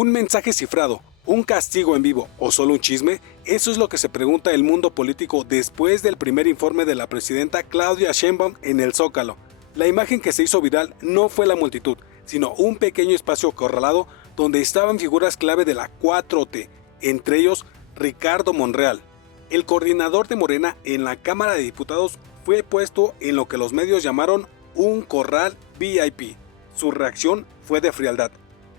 ¿Un mensaje cifrado, un castigo en vivo o solo un chisme? Eso es lo que se pregunta el mundo político después del primer informe de la presidenta Claudia Sheinbaum en el Zócalo. La imagen que se hizo viral no fue la multitud, sino un pequeño espacio acorralado donde estaban figuras clave de la 4T, entre ellos Ricardo Monreal. El coordinador de Morena en la Cámara de Diputados fue puesto en lo que los medios llamaron un corral VIP. Su reacción fue de frialdad.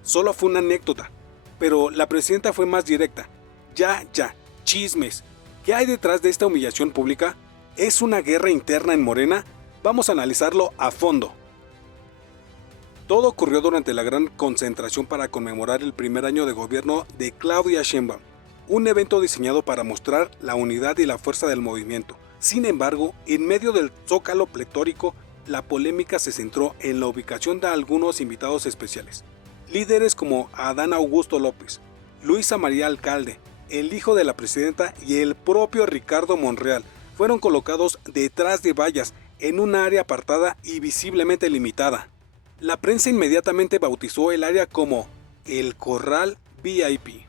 Solo fue una anécdota, pero la presidenta fue más directa. Ya, chismes. ¿Qué hay detrás de esta humillación pública? ¿Es una guerra interna en Morena? Vamos a analizarlo a fondo. Todo ocurrió durante la gran concentración para conmemorar el primer año de gobierno de Claudia Sheinbaum, un evento diseñado para mostrar la unidad y la fuerza del movimiento. Sin embargo, en medio del zócalo pletórico, la polémica se centró en la ubicación de algunos invitados especiales. Líderes como Adán Augusto López, Luisa María Alcalde, el hijo de la presidenta y el propio Ricardo Monreal fueron colocados detrás de vallas en un área apartada y visiblemente limitada. La prensa inmediatamente bautizó el área como el Corral VIP.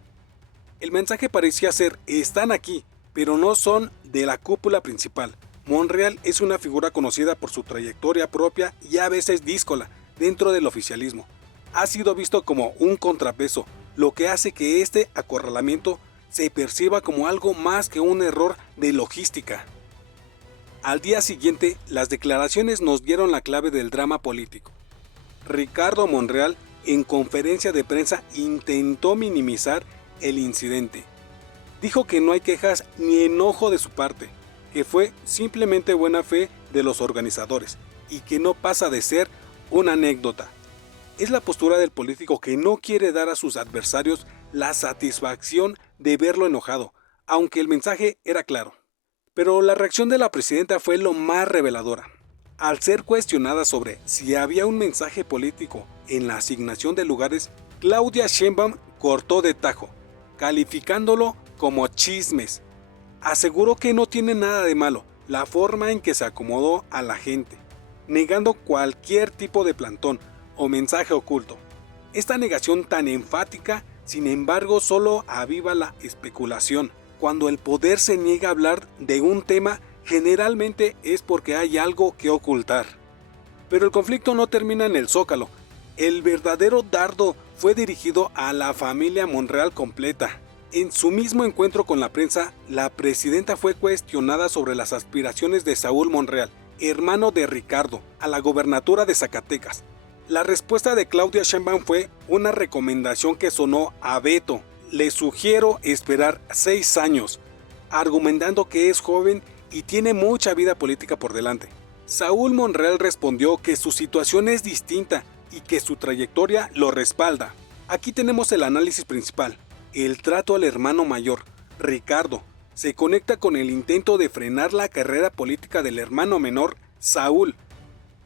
El mensaje parecía ser: están aquí, pero no son de la cúpula principal. Monreal es una figura conocida por su trayectoria propia y a veces díscola dentro del oficialismo. Ha sido visto como un contrapeso, lo que hace que este acorralamiento se perciba como algo más que un error de logística. Al día siguiente, las declaraciones nos dieron la clave del drama político. Ricardo Monreal, en conferencia de prensa, intentó minimizar el incidente. Dijo que no hay quejas ni enojo de su parte, que fue simplemente buena fe de los organizadores y que no pasa de ser una anécdota. Es la postura del político que no quiere dar a sus adversarios la satisfacción de verlo enojado, aunque el mensaje era claro. Pero la reacción de la presidenta fue lo más reveladora. Al ser cuestionada sobre si había un mensaje político en la asignación de lugares, Claudia Sheinbaum cortó de tajo, calificándolo como chismes. Aseguró que no tiene nada de malo la forma en que se acomodó a la gente, negando cualquier tipo de plantón o mensaje oculto. Esta negación tan enfática, sin embargo, solo aviva la especulación. Cuando el poder se niega a hablar de un tema, generalmente es porque hay algo que ocultar. Pero el conflicto no termina en el Zócalo. El verdadero dardo fue dirigido a la familia Monreal completa. En su mismo encuentro con la prensa, la presidenta fue cuestionada sobre las aspiraciones de Saúl Monreal, hermano de Ricardo, a la gobernatura de Zacatecas. La respuesta de Claudia Sheinbaum fue una recomendación que sonó a veto. Le sugiero esperar 6 años, argumentando que es joven y tiene mucha vida política por delante. Saúl Monreal respondió que su situación es distinta y que su trayectoria lo respalda. Aquí tenemos el análisis principal. El trato al hermano mayor, Ricardo, se conecta con el intento de frenar la carrera política del hermano menor, Saúl.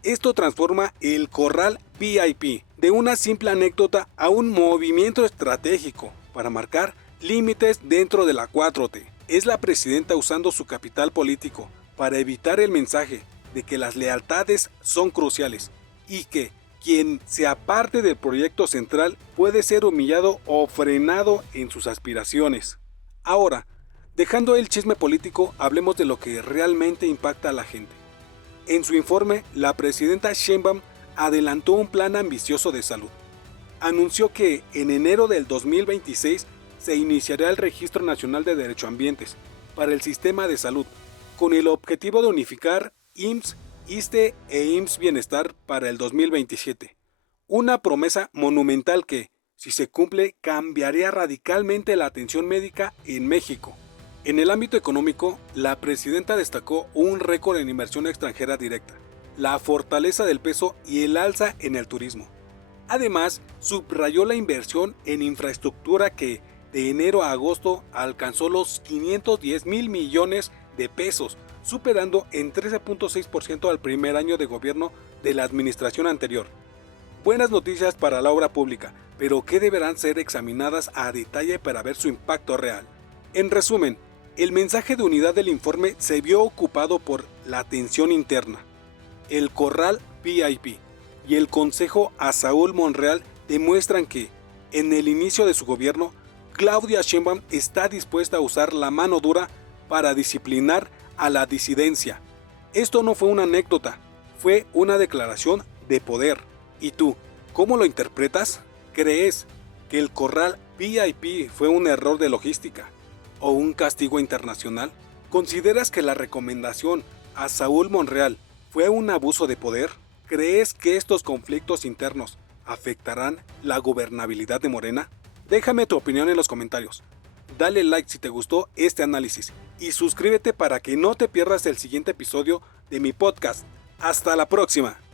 Esto transforma el Corral VIP de una simple anécdota a un movimiento estratégico para marcar límites dentro de la 4T. Es la presidenta usando su capital político para evitar el mensaje de que las lealtades son cruciales y que quien se aparte del proyecto central puede ser humillado o frenado en sus aspiraciones. Ahora, dejando el chisme político, hablemos de lo que realmente impacta a la gente. En su informe, la presidenta Sheinbaum adelantó un plan ambicioso de salud. Anunció que en enero del 2026 se iniciará el Registro Nacional de Derechohabientes para el sistema de salud, con el objetivo de unificar IMSS, ISSSTE e IMSS Bienestar para el 2027. Una promesa monumental que, si se cumple, cambiaría radicalmente la atención médica en México. En el ámbito económico, la presidenta destacó un récord en inversión extranjera directa, la fortaleza del peso y el alza en el turismo. Además, subrayó la inversión en infraestructura que, de enero a agosto, alcanzó los 510,000 millones de pesos, superando en 13.6% al primer año de gobierno de la administración anterior. Buenas noticias para la obra pública, pero que deberán ser examinadas a detalle para ver su impacto real. En resumen, el mensaje de unidad del informe se vio ocupado por la tensión interna. El Corral VIP y el consejo a Saúl Monreal demuestran que, En el inicio de su gobierno, Claudia Sheinbaum está dispuesta a usar la mano dura para disciplinar a la disidencia. Esto no fue una anécdota, fue una declaración de poder. ¿Y tú, cómo lo interpretas? ¿Crees que el corral VIP fue un error de logística o un castigo internacional? ¿Consideras que la recomendación a Saúl Monreal fue un abuso de poder? ¿Crees que estos conflictos internos afectarán la gobernabilidad de Morena? Déjame tu opinión en los comentarios. Dale like si te gustó este análisis y suscríbete para que no te pierdas el siguiente episodio de mi podcast. Hasta la próxima.